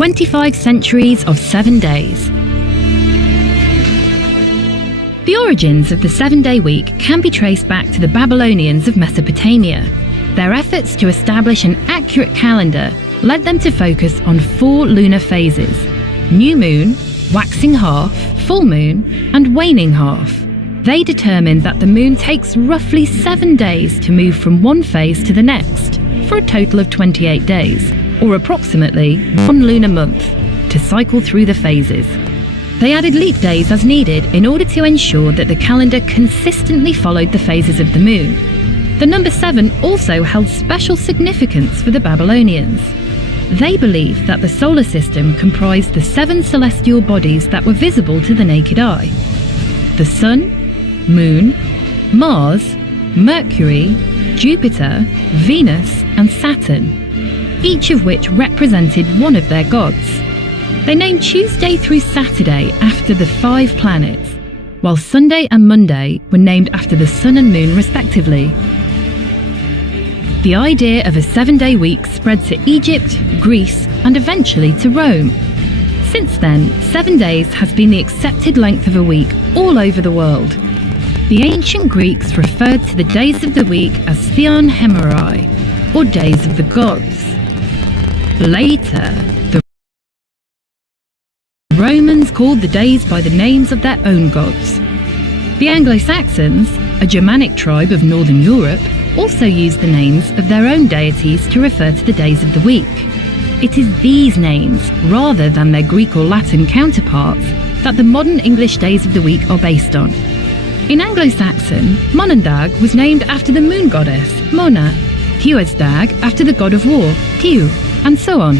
25 centuries of 7 days. The origins of the 7-day week can be traced back to the Babylonians of Mesopotamia. Their efforts to establish an accurate calendar led them to focus on 4 lunar phases: new moon, waxing half, full moon, and waning half. They determined that the moon takes roughly 7 days to move from one phase to the next, for a total of 28 days, or approximately 1 lunar month, to cycle through the phases. They added leap days as needed in order to ensure that the calendar consistently followed the phases of the moon. The number 7 also held special significance for the Babylonians. They believed that the solar system comprised the 7 celestial bodies that were visible to the naked eye: the Sun, Moon, Mars, Mercury, Jupiter, Venus, and Saturn, each of which represented one of their gods. They named Tuesday through Saturday after the 5 planets, while Sunday and Monday were named after the Sun and Moon respectively. The idea of a 7-day week spread to Egypt, Greece, and eventually to Rome. Since then, 7 days has been the accepted length of a week all over the world. The ancient Greeks referred to the days of the week as Theon Hemerai, or days of the gods. Later, the Romans called the days by the names of their own gods. The Anglo-Saxons, a Germanic tribe of Northern Europe, also used the names of their own deities to refer to the days of the week. It is these names, rather than their Greek or Latin counterparts, that the modern English days of the week are based on. In Anglo-Saxon, Monendag was named after the moon goddess, Mona, Huesdag after the god of war, Tiw, and so on.